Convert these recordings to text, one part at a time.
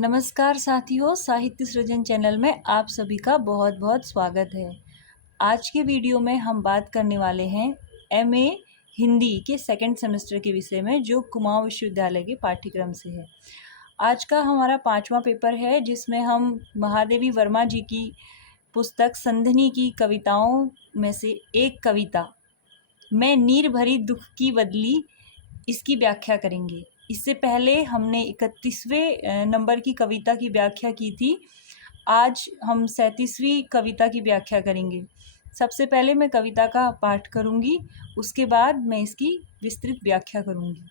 नमस्कार साथियों, साहित्य सृजन चैनल में आप सभी का बहुत बहुत स्वागत है। आज के वीडियो में हम बात करने वाले हैं एमए हिंदी के सेकंड सेमेस्टर के विषय में, जो कुमाऊं विश्वविद्यालय के पाठ्यक्रम से है। आज का हमारा 5वां पेपर है, जिसमें हम महादेवी वर्मा जी की पुस्तक संधिनी की कविताओं में से एक कविता मैं नीर भरी दुख की बदली, इसकी व्याख्या करेंगे। इससे पहले हमने 31वें नंबर की कविता की व्याख्या की थी। आज हम 37वीं कविता की व्याख्या करेंगे। सबसे पहले मैं कविता का पाठ करूंगी, उसके बाद मैं इसकी विस्तृत व्याख्या करूंगी।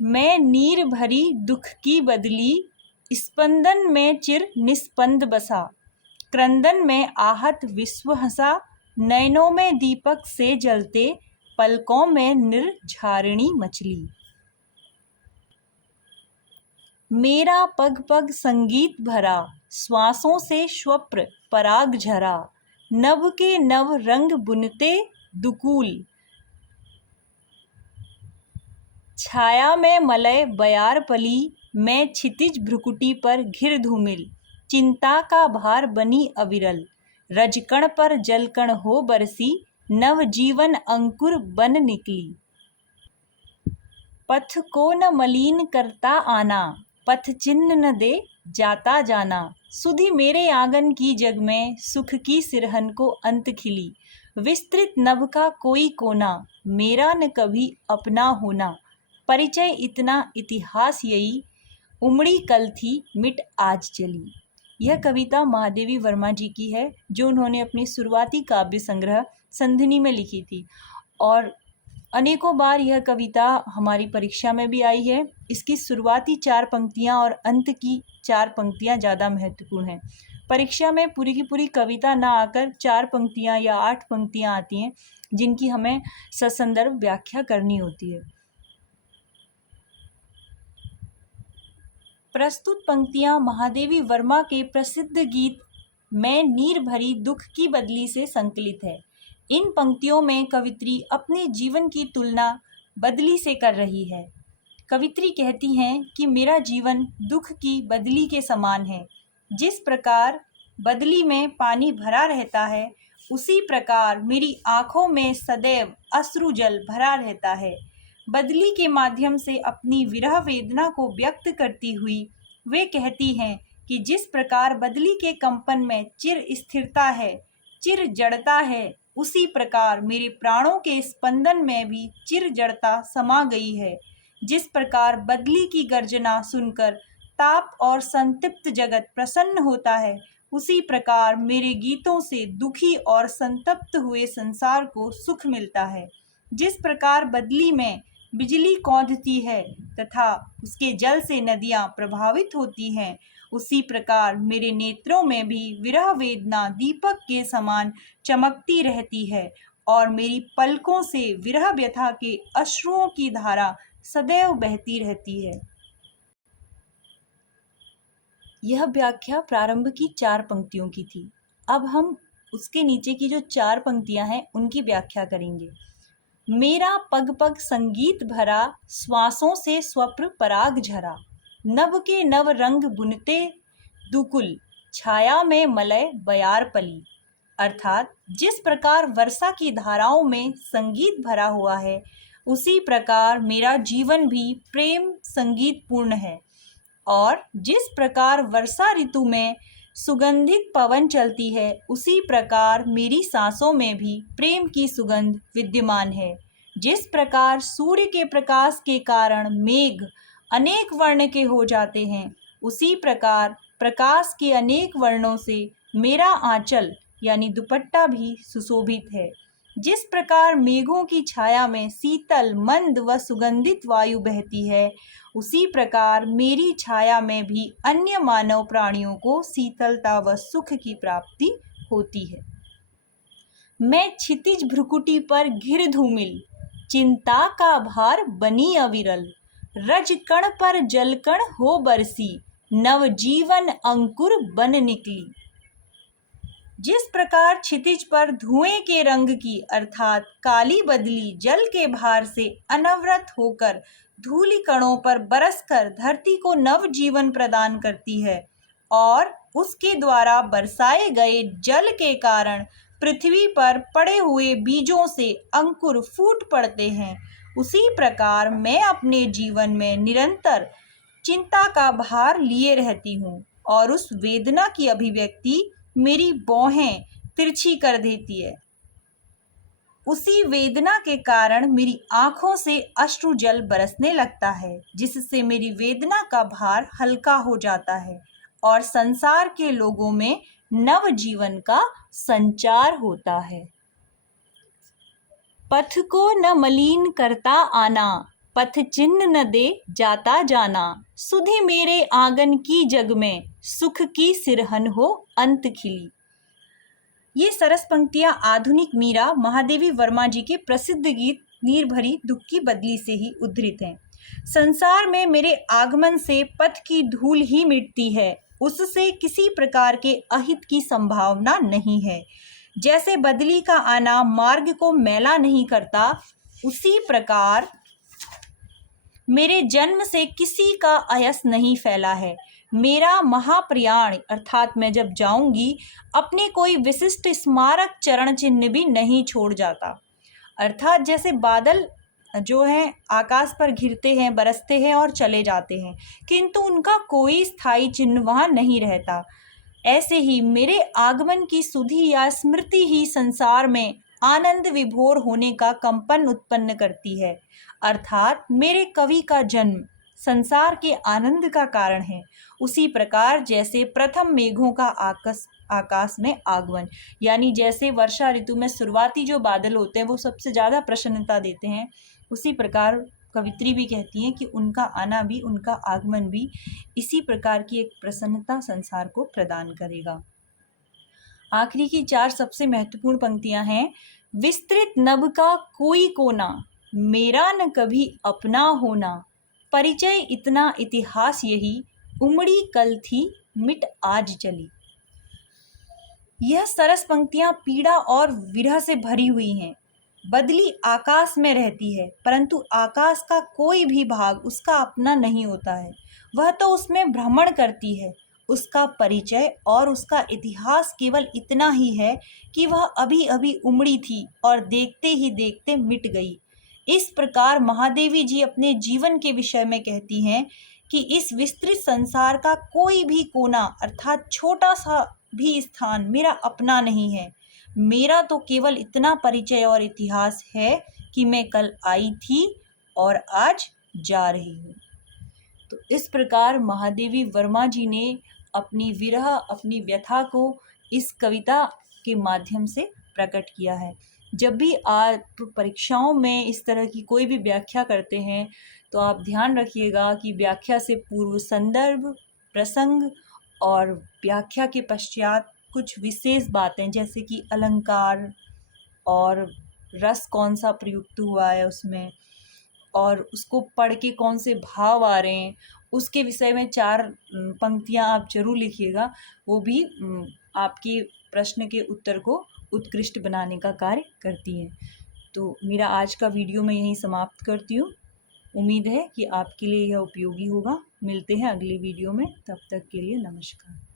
मैं नीर भरी दुख की बदली, स्पंदन में चिर निस्पंद बसा, क्रंदन में आहत विश्व हंसा, नयनों में दीपक से जलते, पलकों में निर्झारिणी मछली। मेरा पग पग संगीत भरा, श्वासों से स्वप्र पराग झरा, नभ के नव रंग बुनते दुकूल, छाया में मलय बयार पली, मैं क्षितिज भ्रुकुटी पर घिर धूमिल, चिंता का भार बनी अविरल, रजकण पर जलकण हो बरसी, नव जीवन अंकुर बन निकली। पथ को न मलिन करता आना, पथ चिन्ह न दे जाता जाना, सुधि मेरे आंगन की जग में, सुख की सिरहन को अंत खिली, विस्तृत नभ का कोई कोना, मेरा न कभी अपना होना, परिचय इतना इतिहास यही, उमड़ी कल थी मिट आज चली। यह कविता महादेवी वर्मा जी की है, जो उन्होंने अपनी शुरुआती काव्य संग्रह संधिनी में लिखी थी, और अनेकों बार यह कविता हमारी परीक्षा में भी आई है। इसकी शुरुआती 4 पंक्तियां और अंत की 4 पंक्तियां ज़्यादा महत्वपूर्ण हैं। परीक्षा में पूरी की पूरी कविता ना आकर 4 पंक्तियां या 8 पंक्तियां आती हैं, जिनकी हमें ससंदर्भ व्याख्या करनी होती है। प्रस्तुत पंक्तियां महादेवी वर्मा के प्रसिद्ध गीत मैं नीर भरी दुख की बदली से संकलित है। इन पंक्तियों में कवित्री अपने जीवन की तुलना बदली से कर रही है। कवित्री कहती हैं कि मेरा जीवन दुख की बदली के समान है। जिस प्रकार बदली में पानी भरा रहता है, उसी प्रकार मेरी आंखों में सदैव अश्रु जल भरा रहता है। बदली के माध्यम से अपनी विरह वेदना को व्यक्त करती हुई वे कहती हैं कि जिस प्रकार बदली के कंपन में चिर स्थिरता है, चिर जड़ता है, उसी प्रकार मेरे प्राणों के स्पंदन में भी चिर जड़ता समा गई है। जिस प्रकार बदली की गर्जना सुनकर ताप और संतप्त जगत प्रसन्न होता है, उसी प्रकार मेरे गीतों से दुखी और संतप्त हुए संसार को सुख मिलता है। जिस प्रकार बदली में बिजली कौंधती है तथा उसके जल से नदियां प्रभावित होती हैं, उसी प्रकार मेरे नेत्रों में भी विरह वेदना दीपक के समान चमकती रहती है और मेरी पलकों से विरह व्यथा के अश्रुओं की धारा सदैव बहती रहती है। यह व्याख्या प्रारंभ की 4 पंक्तियों की थी। अब हम उसके नीचे की जो 4 पंक्तियां हैं, उनकी व्याख्या करेंगे। मेरा पग पग संगीत भरा, श्वासों से स्वप्र पराग झरा, नभ के नव रंग बुनते दुकुल, छाया में मलय बयार पली। अर्थात जिस प्रकार वर्षा की धाराओं में संगीत भरा हुआ है, उसी प्रकार मेरा जीवन भी प्रेम संगीत पूर्ण है, और जिस प्रकार वर्षा ऋतु में सुगंधित पवन चलती है, उसी प्रकार मेरी सांसों में भी प्रेम की सुगंध विद्यमान है। जिस प्रकार सूर्य के प्रकाश के कारण मेघ अनेक वर्ण के हो जाते हैं, उसी प्रकार प्रकाश के अनेक वर्णों से मेरा आंचल यानी दुपट्टा भी सुशोभित है। जिस प्रकार मेघों की छाया में शीतल मंद व सुगंधित वायु बहती है, उसी प्रकार मेरी छाया में भी अन्य मानव प्राणियों को शीतलता व सुख की प्राप्ति होती है। मैं क्षितिज भ्रुकुटी पर घिर धूमिल, चिंता का भार बनी अविरल, रज कण पर जलकण हो बरसी, नव जीवन अंकुर बन निकली। जिस प्रकार क्षितिज पर धुएं के रंग की अर्थात काली बदली जल के भार से अनवरत होकर धूलि कणों पर बरसकर धरती को नव जीवन प्रदान करती है और उसके द्वारा बरसाए गए जल के कारण पृथ्वी पर पड़े हुए बीजों से अंकुर फूट पड़ते हैं, उसी प्रकार मैं अपने जीवन में निरंतर चिंता का भार लिए रहती हूँ और उस वेदना की अभिव्यक्ति मेरी भौहें तिरछी कर देती है। उसी वेदना के कारण मेरी आंखों से अश्रु जल बरसने लगता है, जिससे मेरी वेदना का भार हल्का हो जाता है और संसार के लोगों में नव जीवन का संचार होता है। पथ को न मलिन करता आना, पथ चिन्ह न दे जाता जाना, सुधि मेरे आंगन की जग में, सुख की सिरहन हो अंत खिली। ये सरस पंक्तियां आधुनिक मीरा महादेवी वर्मा जी के प्रसिद्ध गीत नीर भरी दुख की बदली से ही उद्धृत हैं। संसार में मेरे आगमन से पथ की धूल ही मिटती है, उससे किसी प्रकार के अहित की संभावना नहीं है। जैसे बदली का आना मार्ग को मैला नहीं करता, उसी प्रकार मेरे जन्म से किसी का अयस नहीं फैला है। मेरा महाप्रयाण अर्थात मैं जब जाऊंगी अपने कोई विशिष्ट स्मारक चरण चिन्ह भी नहीं छोड़ जाता। अर्थात जैसे बादल जो हैं आकाश पर घिरते हैं, बरसते हैं और चले जाते हैं, किंतु उनका कोई स्थायी चिन्ह वहाँ नहीं रहता, ऐसे ही मेरे आगमन की सुधि या स्मृति ही संसार में आनंद विभोर होने का कंपन उत्पन्न करती है। अर्थात मेरे कवि का जन्म संसार के आनंद का कारण है। उसी प्रकार जैसे प्रथम मेघों का आकाश में आगमन, यानी जैसे वर्षा ऋतु में शुरुआती जो बादल होते हैं वो सबसे ज़्यादा प्रसन्नता देते हैं, उसी प्रकार कवित्री भी कहती हैं कि उनका आना भी, उनका आगमन भी इसी प्रकार की एक प्रसन्नता संसार को प्रदान करेगा। आखिरी की 4 सबसे महत्वपूर्ण पंक्तियां हैं। विस्तृत नभ का कोई कोना, मेरा न कभी अपना होना, परिचय इतना इतिहास यही, उमड़ी कल थी मिट आज चली। यह सरस पंक्तियां पीड़ा और विरह से भरी हुई हैं। बदली आकाश में रहती है, परंतु आकाश का कोई भी भाग उसका अपना नहीं होता है, वह तो उसमें भ्रमण करती है। उसका परिचय और उसका इतिहास केवल इतना ही है कि वह अभी अभी उमड़ी थी और देखते ही देखते मिट गई। इस प्रकार महादेवी जी अपने जीवन के विषय में कहती हैं कि इस विस्तृत संसार का कोई भी कोना अर्थात छोटा सा भी स्थान मेरा अपना नहीं है। मेरा तो केवल इतना परिचय और इतिहास है कि मैं कल आई थी और आज जा रही हूँ। तो इस प्रकार महादेवी वर्मा जी ने अपनी विरह, अपनी व्यथा को इस कविता के माध्यम से प्रकट किया है। जब भी आप परीक्षाओं में इस तरह की कोई भी व्याख्या करते हैं तो आप ध्यान रखिएगा कि व्याख्या से पूर्व संदर्भ, प्रसंग और व्याख्या के पश्चात कुछ विशेष बातें जैसे कि अलंकार और रस कौन सा प्रयुक्त हुआ है उसमें और उसको पढ़ के कौन से भाव आ रहे हैं, उसके विषय में 4 पंक्तियां आप जरूर लिखिएगा। वो भी आपके प्रश्न के उत्तर को उत्कृष्ट बनाने का कार्य करती हैं। तो मेरा आज का वीडियो मैं यहीं समाप्त करती हूँ। उम्मीद है कि आपके लिए यह उपयोगी होगा। मिलते हैं अगले वीडियो में, तब तक के लिए नमस्कार।